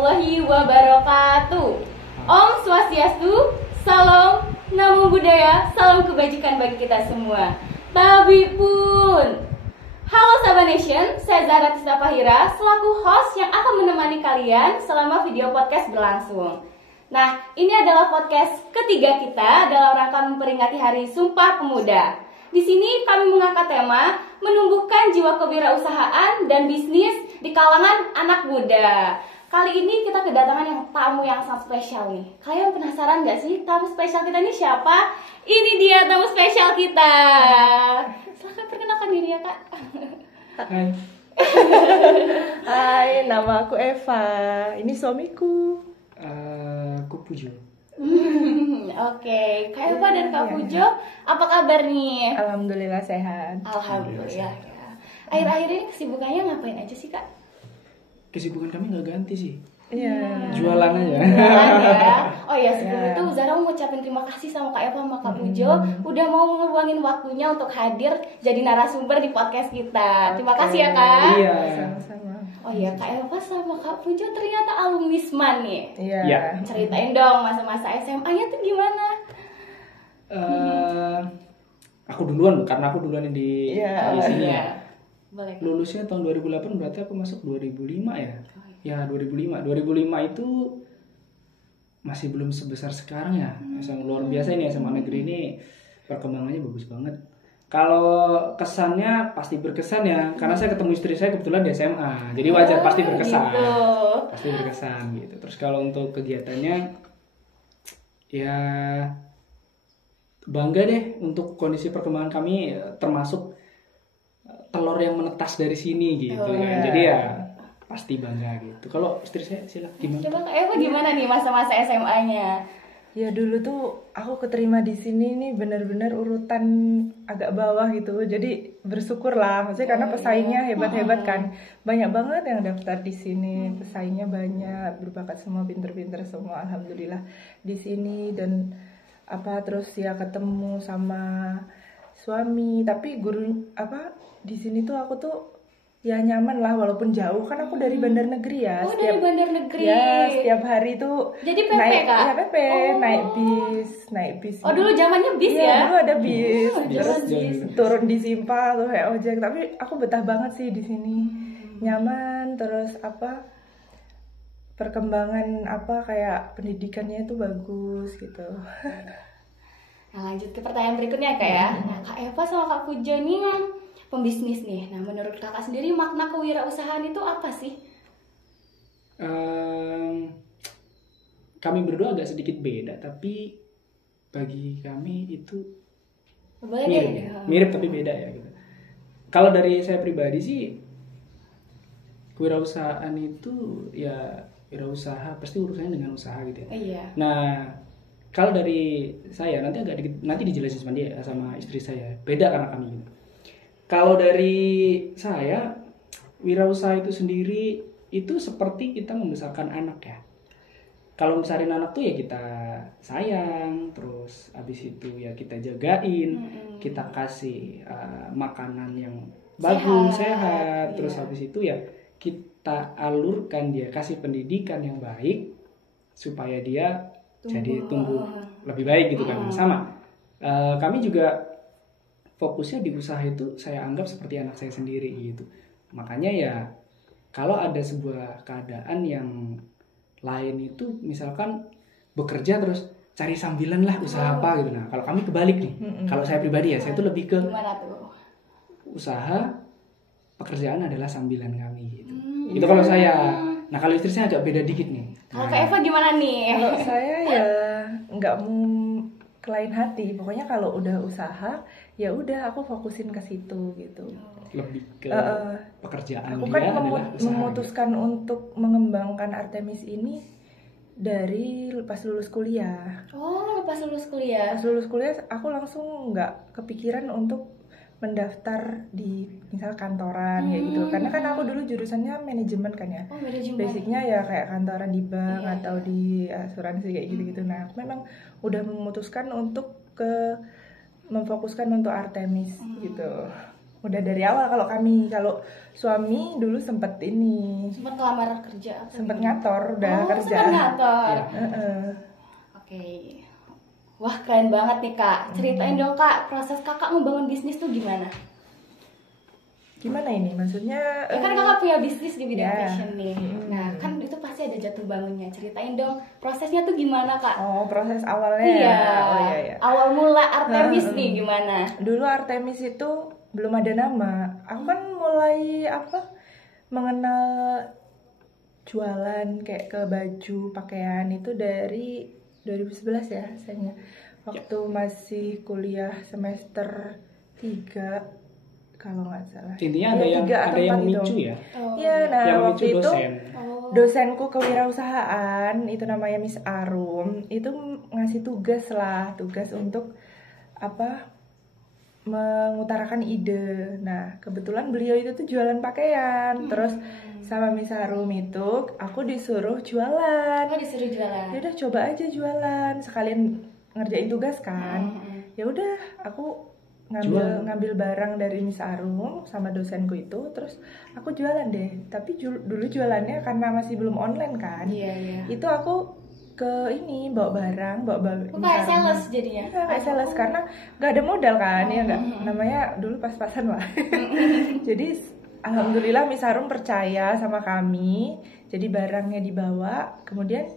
warahmatullahi wabarakatuh. Om Swastiastu, salam, namo buddhaya, salam kebajikan bagi kita semua. Tapi pun, halo Sahabat Nation, saya Zahra Tisna Fahira selaku host yang akan menemani kalian selama video podcast berlangsung. Nah, ini adalah podcast ketiga kita dalam rangka memperingati Hari Sumpah Pemuda. Di sini kami mengangkat tema menumbuhkan jiwa kewirausahaan dan bisnis di kalangan anak muda. Kali ini kita kedatangan tamu yang sangat spesial nih. Kalian penasaran gak sih tamu spesial kita ini siapa? Ini dia tamu spesial kita. Silahkan perkenalkan diri ya Kak. Hai. Hai, nama aku Eva. Ini suamiku. Aku Pujo. Oke, Kak Eva dan Kak Pujo, apa kabar nih? Alhamdulillah sehat. Alhamdulillah ya. Akhir-akhir ini kesibukannya ngapain aja sih Kak? Kesibukan kami nggak ganti sih. Iya. Jualan aja. Jualan ya. Oh ya, sebelum itu Zara mau ngucapin terima kasih sama Kak Eva sama Kak Pujo udah mau ngeluangin waktunya untuk hadir jadi narasumber di podcast kita. Terima kasih ya Kak. Iya. Sama-sama. Oh iya, Kak Eva sama Kak Pujo ternyata alumni SMAN nih. Iya. Iya. Ceritain dong masa-masa SMA-nya tuh gimana? Aku duluan karena aku duluan di sini ya. Boleh. Kak. Lulusnya tahun 2008 berarti aku masuk 2005 ya. Ya 2005. 2005 itu masih belum sebesar sekarang ya. SMA luar biasa ini SMA negeri ini perkembangannya bagus banget. Kalau kesannya pasti berkesan ya, karena saya ketemu istri saya kebetulan di SMA, jadi wajar pasti berkesan, Gitu. pasti berkesan gitu. Terus kalau untuk kegiatannya, ya bangga deh untuk kondisi perkembangan kami, termasuk telur yang menetas dari sini gitu Oh, kan. iya. Jadi ya pasti bangga gitu. Kalau istri saya silakan gimana? Coba Kak Eva gimana nih masa-masa SMA-nya? Ya dulu tuh aku keterima di sini nih benar-benar urutan agak bawah gitu. Jadi bersyukur lah, maksudnya karena pesaingnya hebat-hebat kan. Banyak banget yang daftar di sini, pesaingnya banyak, berbakat semua, pinter-pinter semua. Alhamdulillah di sini dan terus ya ketemu sama suami. Tapi guru di sini tuh aku tuh ya nyaman lah walaupun jauh kan aku dari Bandar Negeri ya. Oh, dari Bandar Negeri. Ya, setiap hari tuh Jadi PP, naik, Kak? ya PP, Oh. naik bis. Oh, dulu zamannya bis Iya, ya? dulu ada bis. Oh, Terus zaman bis. turun di Simpang tuh kayak ojek. Tapi aku betah banget sih di sini. Nyaman, terus perkembangan kayak pendidikannya itu bagus gitu. Nah, lanjut ke pertanyaan berikutnya Kak ya. Nah, Kak Eva sama Kak Pujo ini pembisnis nih. Nah, menurut Kakak sendiri makna kewirausahaan itu apa sih? Kami berdua agak sedikit beda, tapi bagi kami itu Boleh mirip, deh. ya. Mirip tapi beda ya gitu. Kalau dari saya pribadi sih, kewirausahaan itu ya wirausaha pasti urusannya dengan usaha gitu ya. Iya. Nah, kalau dari saya nanti dijelasin sama istri saya. Beda karena kami gitu. Kalau dari saya, wirausaha itu sendiri itu seperti kita membesarkan anak ya. Kalau besarin anak tuh ya kita sayang, terus abis itu ya kita jagain, kita kasih makanan yang bagus, sehat, terus iya. habis itu ya kita alurkan dia, kasih pendidikan yang baik supaya dia jadi tumbuh lebih baik gitu kan. Sama, kami juga fokusnya di usaha itu saya anggap seperti anak saya sendiri gitu. Makanya ya kalau ada sebuah keadaan yang lain itu misalkan bekerja terus cari sambilan lah usaha apa gitu. Nah kalau kami kebalik nih. Kalau saya pribadi ya saya tuh lebih ke Gimana tuh? usaha, pekerjaan adalah sambilan kami gitu. Itu kalau saya. Nah kalau istri saya agak beda dikit nih. Kalau Kak Eva gimana nih? Kalau saya ya nggak mau ke lain hati. Pokoknya kalau udah usaha, ya udah aku fokusin ke situ gitu. Lebih ke pekerjaan Aku dia kan adalah usaha. memutuskan untuk mengembangkan Artemis ini dari pas lulus kuliah. Oh, lepas lulus kuliah. Pas lulus kuliah aku langsung nggak kepikiran untuk mendaftar di misal kantoran kayak gitu. Karena kan aku dulu jurusannya manajemen kan ya. Oh, manajemen. Basicnya ya kayak kantoran di bank Iya, atau di asuransi kayak gitu-gitu. Nah, aku memang udah memutuskan untuk memfokuskan untuk Artemis gitu. udah dari awal kalau kami. Kalau suami dulu sempet ini, Sempat kelamar kerja apa? sempet ngator udah kerja. Sempat ngator. Iya. Heeh. Oke. Wah, keren banget nih, Kak. Ceritain dong, Kak, proses Kakak membangun bisnis tuh gimana? Gimana ini maksudnya? Ya kan Kakak punya bisnis di bidang Ya. fashion nih. Nah, kan itu pasti ada jatuh bangunnya. Ceritain dong, prosesnya tuh gimana, Kak? Oh, proses awalnya. Iya. Oh iya iya. Awal mula Artemis nih gimana? Dulu Artemis itu belum ada nama. Aku kan mulai mengenal jualan kayak ke baju, pakaian itu dari 2011 ya, sayangnya. Waktu masih kuliah semester 3 kalau nggak salah. Intinya Iya, ada yang 3 atau 4 memicu gitu. ya. Oh. Iya, nah Yang waktu memicu itu dosen. Oh. dosenku kewirausahaan itu namanya Miss Arum itu ngasih tugas untuk mengutarakan ide. Nah kebetulan beliau itu tuh jualan pakaian, terus sama Miss Arum itu aku disuruh jualan. Kakak disuruh jualan. Ya udah coba aja jualan sekalian ngerjain tugas kan. Ya udah aku ngambil barang dari Miss Arum sama dosenku itu, terus aku jualan deh. Tapi dulu jualannya karena masih belum online kan. Iya, iya. Itu aku ke ini bawa barang Kok kayak sales jadinya? Ya, kayak sales karena nggak ada modal kan, ya nggak, namanya dulu pas-pasan lah. Jadi alhamdulillah Miss Arum percaya sama kami, jadi barangnya dibawa, kemudian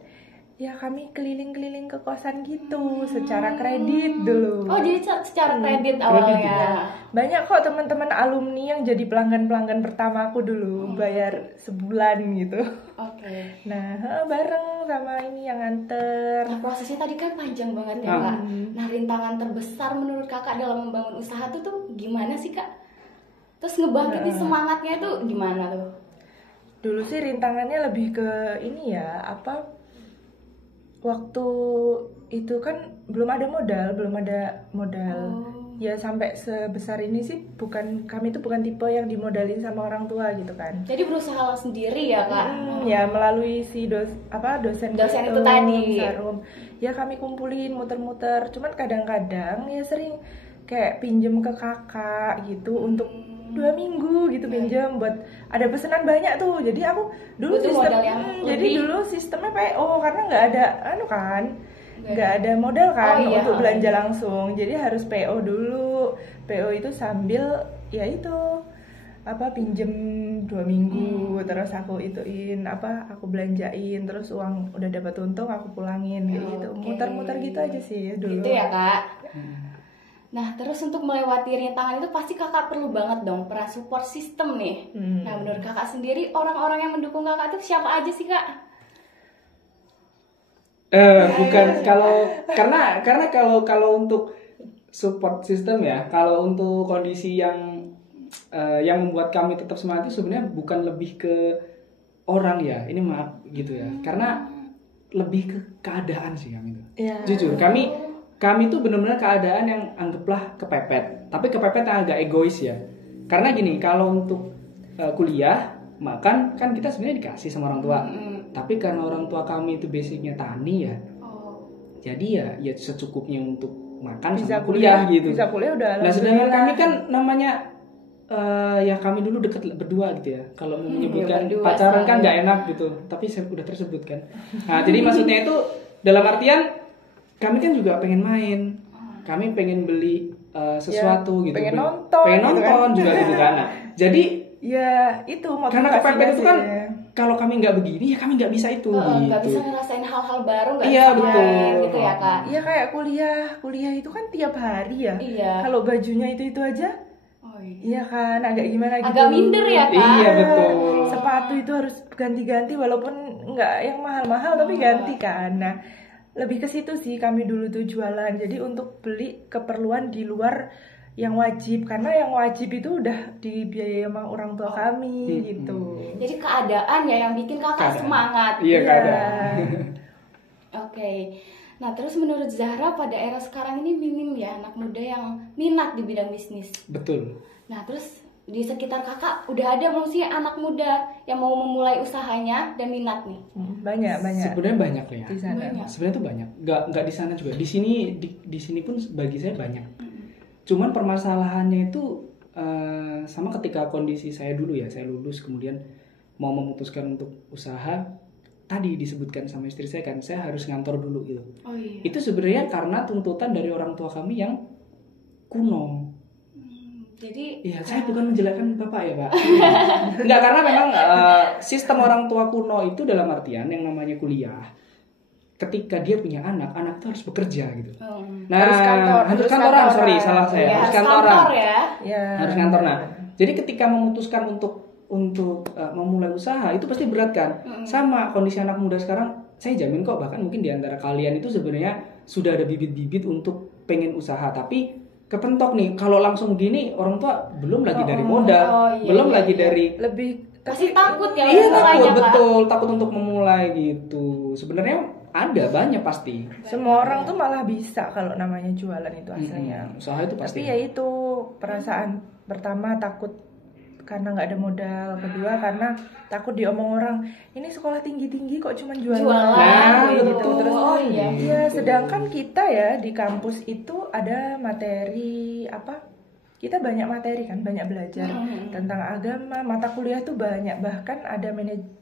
ya kami keliling-keliling ke kosan gitu secara kredit dulu. Oh, jadi secara kredit awalnya. Banyak kok teman-teman alumni yang jadi pelanggan pertama aku dulu, bayar sebulan gitu. Oke. Nah, bareng sama ini yang nganter. Nah, prosesnya tadi kan panjang banget ya, Kak. Nah, rintangan terbesar menurut Kakak dalam membangun usaha tuh gimana sih, Kak? Terus ngebangkitin semangatnya tuh gimana tuh? Dulu sih rintangannya lebih ke ini ya, waktu itu kan belum ada modal. Ya sampai sebesar ini sih kami tuh bukan tipe yang dimodalin sama orang tua gitu kan. Jadi berusaha sendiri ya, Kak? Ya melalui si dosen itu tadi. Sarum. Ya kami kumpulin muter-muter. Cuman kadang-kadang ya sering kayak pinjem ke kakak gitu untuk 2 minggu gitu pinjem buat ada pesanan banyak tuh. Jadi aku dulu dulu sistemnya PO karena nggak ada nggak ada modal kan untuk belanja langsung. Jadi harus PO dulu. PO itu sambil ya itu pinjem 2 minggu terus aku aku belanjain, terus uang udah dapat untung aku pulangin gitu. Muter-muter gitu aja sih dulu. Gitu ya, Kak. Nah, terus untuk melewati rintangan itu pasti Kakak perlu banget dong peran support system nih. Nah, menurut Kakak sendiri orang-orang yang mendukung Kakak itu siapa aja sih, Kak? Bukan karena kalau untuk support system ya, kalau untuk kondisi yang membuat kami tetap semangat itu sebenarnya bukan lebih ke orang ya, ini maaf gitu ya, karena lebih ke keadaan sih kami itu. Ya. Jujur kami tuh benar-benar keadaan yang anggaplah kepepet, tapi kepepet yang agak egois ya. Karena gini, kalau untuk kuliah makan kan kita sebenarnya dikasih sama orang tua, tapi karena orang tua kami itu basicnya tani ya, jadi ya secukupnya untuk makan bisa sama kuliah gitu. Bisa kuliah udah. Nah sedangkan kami kan namanya ya kami dulu deket berdua gitu ya. Kalau mau menyebutkan pacaran kan nggak enak gitu, tapi saya udah tersebut kan. Nah jadi maksudnya itu dalam artian kami kan juga pengen main, kami pengen beli sesuatu gitu, pengen nonton gitu kan? Juga gitu kan. Nah, jadi ya itu karena kepepet itu kan kalau kami nggak begini ya kami nggak bisa itu. Nggak bisa ngerasain hal-hal baru, nggak iya, bisa betul. Gitu ya, Kak. Iya kayak kuliah itu kan tiap hari ya. Iya. Kalau bajunya itu aja. Iya kan, agak gimana gitu. Agak minder ya, Kak. Iya betul. Sepatu itu harus ganti-ganti walaupun nggak yang mahal-mahal tapi ganti kan. Nah lebih ke situ sih kami dulu tuh jualan. Jadi untuk beli keperluan di luar yang wajib, karena yang wajib itu udah dibiayai sama orang tua kami gitu. Jadi keadaan ya yang bikin Kakak semangat. Iya, keadaan. Oke. Nah, terus menurut Zahra pada era sekarang ini minim ya anak muda yang minat di bidang bisnis. Betul. Nah, terus di sekitar Kakak udah ada belum sih anak muda yang mau memulai usahanya dan minat nih? Banyak. Sebenarnya banyak ya. Di sana. Sebenarnya tuh banyak. Nggak di sana juga. Di sini pun bagi saya banyak. Cuman permasalahannya itu sama ketika kondisi saya dulu ya, saya lulus kemudian mau memutuskan untuk usaha, tadi disebutkan sama istri saya kan, saya harus ngantor dulu gitu. Oh iya. Itu sebenarnya karena tuntutan dari orang tua kami yang kuno. Jadi Iya, saya bukan menjelekkan bapak ya pak. Enggak, karena memang sistem orang tua kuno itu dalam artian yang namanya kuliah. Ketika dia punya anak itu harus bekerja gitu. Nah, Harus kantoran, salah saya. ya, Harus harus kantoran. kantor ya. Ya. Harus kantor. Nah, jadi ketika memutuskan untuk memulai usaha itu pasti berat kan. Sama kondisi anak muda sekarang, saya jamin kok bahkan mungkin di antara kalian itu sebenarnya sudah ada bibit-bibit untuk pengen usaha, tapi kepentok nih kalau langsung gini orang tua belum lagi dari modal, belum lagi dari lebih Pasti takut ya. iya takut, Kak. betul takut untuk memulai gitu. Sebenarnya ada banyak pasti. semua orang tuh malah bisa kalau namanya jualan itu aslinya. Usaha itu pasti. Tapi ya itu perasaan pertama takut karena nggak ada modal, kedua karena takut diomong orang ini sekolah tinggi-tinggi kok cuma jualan. Nah, gitu. itu. Terus Oh, iya. iya, sedangkan kita ya di kampus itu ada materi apa? Kita banyak materi kan, banyak belajar tentang agama, mata kuliah tuh banyak, bahkan ada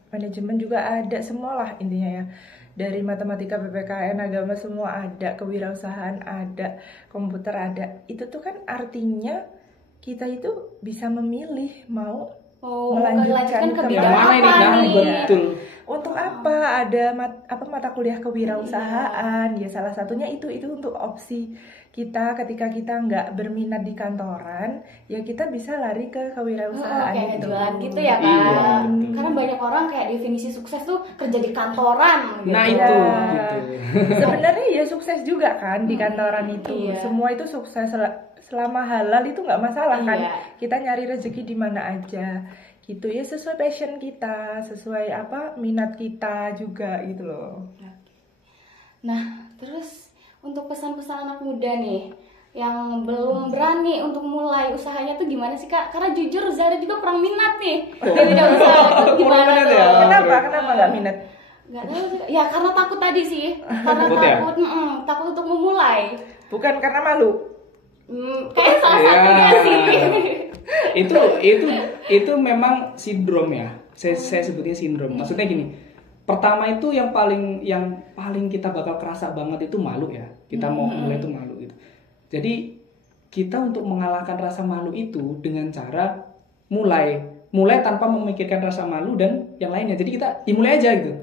manajemen juga ada, semualah intinya ya. Dari matematika, PPKN, agama semua ada, kewirausahaan ada, komputer ada. Itu tuh kan artinya kita itu bisa memilih mau melanjutkan ke ke bidang Yang mana ini apa kan? nih? Betul. untuk apa ada mata kuliah kewirausahaan ya, salah satunya itu untuk opsi kita ketika kita nggak berminat di kantoran ya kita bisa lari ke kewirausahaan kayak gitu. jualan gitu ya kan. Iya. Karena banyak orang kayak definisi sukses tuh kerja di kantoran gitu. Nah Iya. itu gitu. Sebenarnya ya sukses juga kan di kantoran itu. Iya. Semua itu sukses selama halal itu nggak masalah kan. Iya. Kita nyari rezeki di mana aja. Gitu ya, sesuai passion kita, sesuai apa minat kita juga gitu loh. Nah, terus untuk pesan-pesan anak muda nih yang belum berani untuk mulai usahanya tuh gimana sih Kak? Karena jujur Zara juga kurang minat nih di bidang usaha itu gimana minat tuh? ya? Kenapa nggak minat? Nggak tahu juga. Ya karena takut tadi sih. Karena Takut ya? takut untuk memulai. Bukan karena malu. Kayak salah Iya. satunya sih. itu memang sindrom ya. Saya sebutnya sindrom. Maksudnya gini. Pertama itu yang paling kita bakal kerasa banget itu malu ya. Kita mau mulai itu malu gitu. Jadi kita untuk mengalahkan rasa malu itu dengan cara mulai tanpa memikirkan rasa malu dan yang lainnya. Jadi kita mulai aja gitu.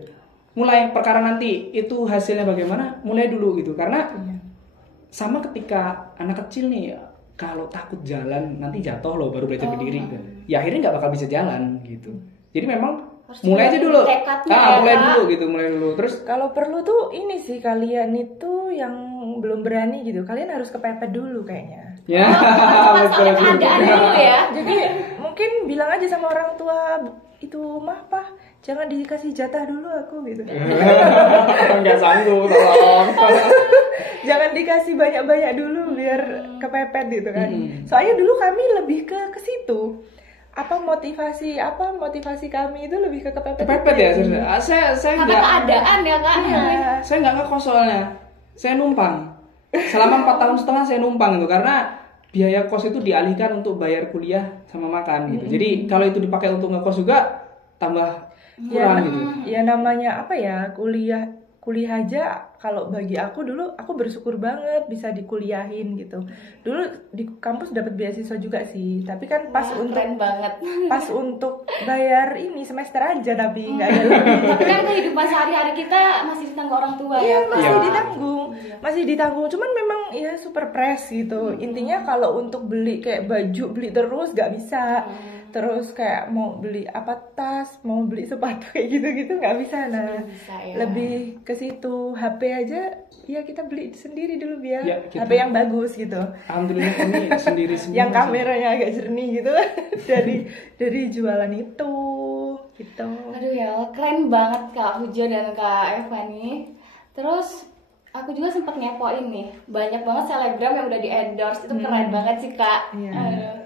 Mulai perkara nanti itu hasilnya bagaimana, mulai dulu gitu. Karena sama ketika anak kecil nih, kalau takut jalan nanti jatuh loh baru belajar berdiri gitu. Ya akhirnya nggak bakal bisa jalan gitu. Jadi memang Harus mulai aja dulu. tekadnya ya, Mulai Kak. dulu gitu, mulai dulu. Terus Kalau perlu tuh ini sih kalian itu yang belum berani gitu, kalian harus kepepet dulu kayaknya. ya Pasangnya keadaan dulu ya. Jadi mungkin bilang aja sama orang tua itu mah Pak, jangan dikasih jatah dulu aku gitu. nggak sanggup tolong. Jangan dikasih banyak-banyak dulu biar kepepet gitu kan. Soalnya dulu kami lebih ke situ. Motivasi kami itu lebih ke kepepet. Kepepet ya sebenarnya. Saya Karena nggak keadaan ya Kak. saya nggak ngekos soalnya. Saya numpang. Selama 4 tahun setengah saya numpang itu karena biaya kos itu dialihkan untuk bayar kuliah sama makan gitu. Jadi kalau itu dipakai untuk ngekos juga tambah kurang gitu. Ya namanya apa ya, kuliah aja kalau bagi aku dulu aku bersyukur banget bisa dikuliahin gitu. Dulu di kampus dapat beasiswa juga sih, tapi kan Keren banget. pas untuk bayar ini semester aja tapi nggak ada lebih. Tapi kan kehidupan sehari-hari kita masih ditanggung orang tua Iya ya. masih Kak. ditanggung, cuman memang ya super press gitu. Intinya kalau untuk beli kayak baju beli terus nggak bisa. Terus kayak mau beli apa tas, mau beli sepatu kayak gitu-gitu nggak bisa. Nah Bisa, ya. lebih ke situ. HP aja ya kita beli sendiri dulu biar Ya, kita- HP yang bagus gitu. Alhamdulillah kami sendiri semua. Yang kameranya agak jernih gitu dari jualan itu gitu. Aduh ya, keren banget Kak Hujo dan Kak Eva nih. Terus aku juga sempat ngepoin nih, banyak banget selebgram yang udah di endorse, itu keren banget sih Kak. Iya. Aduh.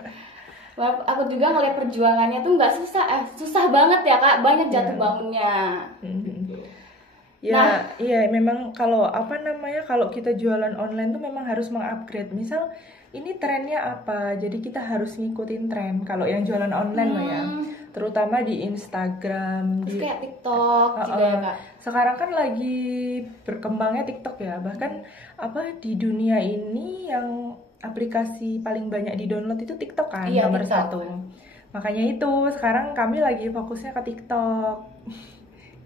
Wah, aku juga ngeliat perjuangannya tuh nggak susah banget ya Kak, banyak jatuh bangunnya. Ya, iya memang kalau kalau kita jualan online tuh memang harus mengupgrade. Misal ini trennya apa. Jadi kita harus ngikutin tren. Kalau yang jualan online loh ya, terutama di Instagram, Terus di kayak TikTok juga ya Kak. sekarang kan lagi berkembangnya TikTok ya. Bahkan di dunia ini yang aplikasi paling banyak di-download itu TikTok kan, Iya, nomor TikTok. 1. Makanya itu sekarang kami lagi fokusnya ke TikTok.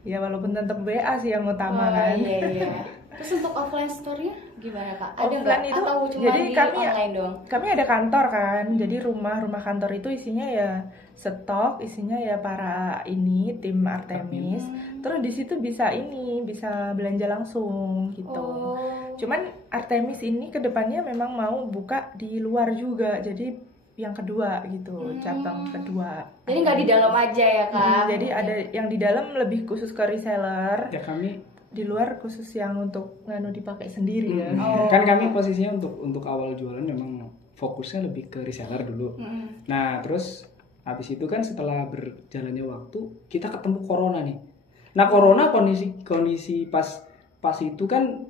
Ya walaupun tetap WA sih yang utama kan. Iya. Terus untuk offline store-nya gimana Kak? Ada nggak? Offline itu, Atau cuma jadi di kami online dong? Kami ada kantor kan, jadi rumah kantor itu isinya ya stok, isinya ya para tim Artemis. Terus di situ bisa belanja langsung gitu. Oh. Cuman Artemis ini kedepannya memang mau buka di luar juga, jadi yang kedua gitu, cabang kedua. Jadi nggak di dalam aja ya Kak? Jadi ada yang di dalam lebih khusus ke reseller. Ya kami Di luar khusus yang untuk dipakai sendiri ya. kan kami posisinya untuk awal jualan memang fokusnya lebih ke reseller dulu. Nah terus habis itu kan setelah berjalannya waktu kita ketemu corona nih. Nah corona kondisi pas itu kan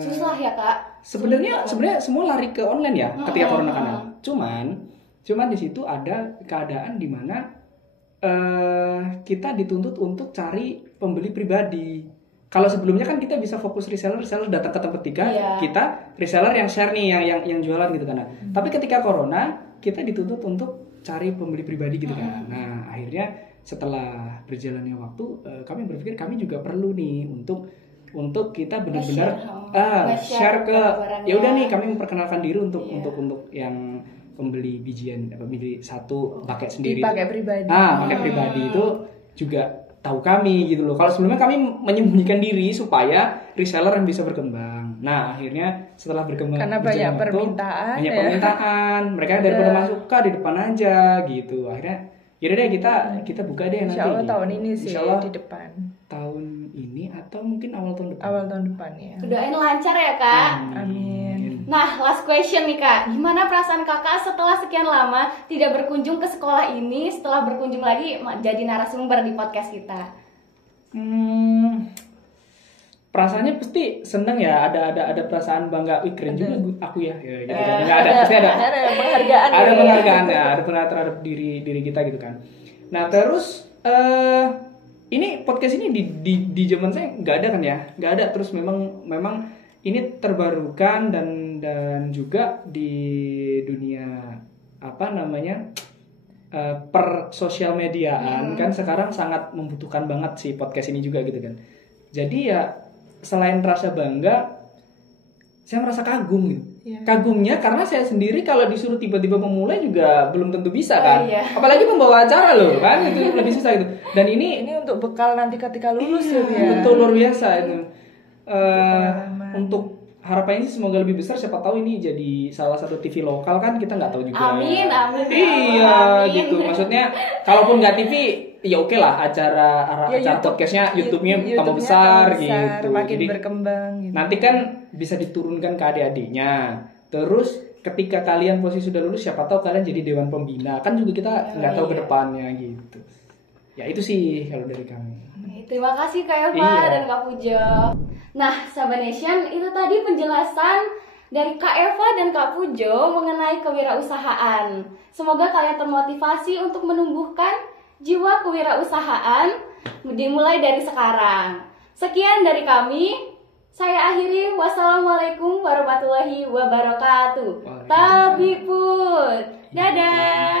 Susah ya Kak? sebenarnya semua lari ke online ya ketika corona kan. Cuman di situ ada keadaan di mana kita dituntut untuk cari pembeli pribadi. Kalau sebelumnya kan kita bisa fokus reseller datang ke tempat kita reseller yang share nih yang jualan gitu kan. Tapi ketika corona kita dituntut untuk cari pembeli pribadi gitu kan. Nah akhirnya setelah berjalannya waktu kami berpikir kami juga perlu nih untuk kita benar-benar share ke ya udah nih kami memperkenalkan diri untuk yang pembeli bijian pembeli satu pakai sendiri dipakai pribadi. Pakai pribadi itu juga tahu kami gitu loh. Kalau sebelumnya kami menyembunyikan diri supaya reseller yang bisa berkembang. Nah akhirnya setelah berkembang karena banyak permintaan, mereka daripada masuk di depan aja gitu. Akhirnya yaudah deh kita buka deh nanti. Insya Allah tahun gitu. ini sih Insya Allah di depan. Tahun ini atau mungkin awal tahun depan. Awal tahun depan ya. Doain lancar ya Kak. Amin. Nah, last question nih Kak. Gimana perasaan Kakak setelah sekian lama tidak berkunjung ke sekolah ini, setelah berkunjung lagi jadi narasumber di podcast kita? Perasaannya pasti seneng ya, ada perasaan bangga, keren juga aku ya gitu. Nggak ada, pasti ada penghargaan. Ada penghargaan ya, ada penghargaan terhadap diri kita gitu kan. Nah terus ini podcast ini di zaman saya nggak ada kan ya, nggak ada. Terus memang ini terbarukan dan juga di dunia per sosial mediaan kan sekarang sangat membutuhkan banget sih podcast ini juga gitu kan. Jadi ya selain rasa bangga, saya merasa kagum gitu. Kagumnya karena saya sendiri kalau disuruh tiba-tiba memulai juga belum tentu bisa kan. Apalagi membawa acara loh kan, itu lebih susah gitu. Dan ini untuk bekal nanti ketika lulus ya. Betul, luar biasa itu. Untuk harapannya sih semoga lebih besar, siapa tahu ini jadi salah satu TV lokal kan, kita nggak tahu juga. Amin. Iya gitu, maksudnya kalaupun nggak TV ya oke lah, acara podcastnya YouTube-nya tambah besar gitu, makin jadi berkembang gitu. Nanti kan bisa diturunkan ke adik-adiknya. Terus ketika kalian posisi sudah lulus, siapa tahu kalian jadi dewan pembina kan, juga kita nggak tahu ke depannya gitu. Ya itu sih kalau dari kami. Terima kasih Kak Eva dan Kak Pujo. Nah, Sahabat Nation, itu tadi penjelasan dari Kak Eva dan Kak Pujo mengenai kewirausahaan. Semoga kalian termotivasi untuk menumbuhkan jiwa kewirausahaan dimulai dari sekarang. Sekian dari kami. Saya akhiri. Wassalamualaikum warahmatullahi wabarakatuh. Tabipun. Dadah.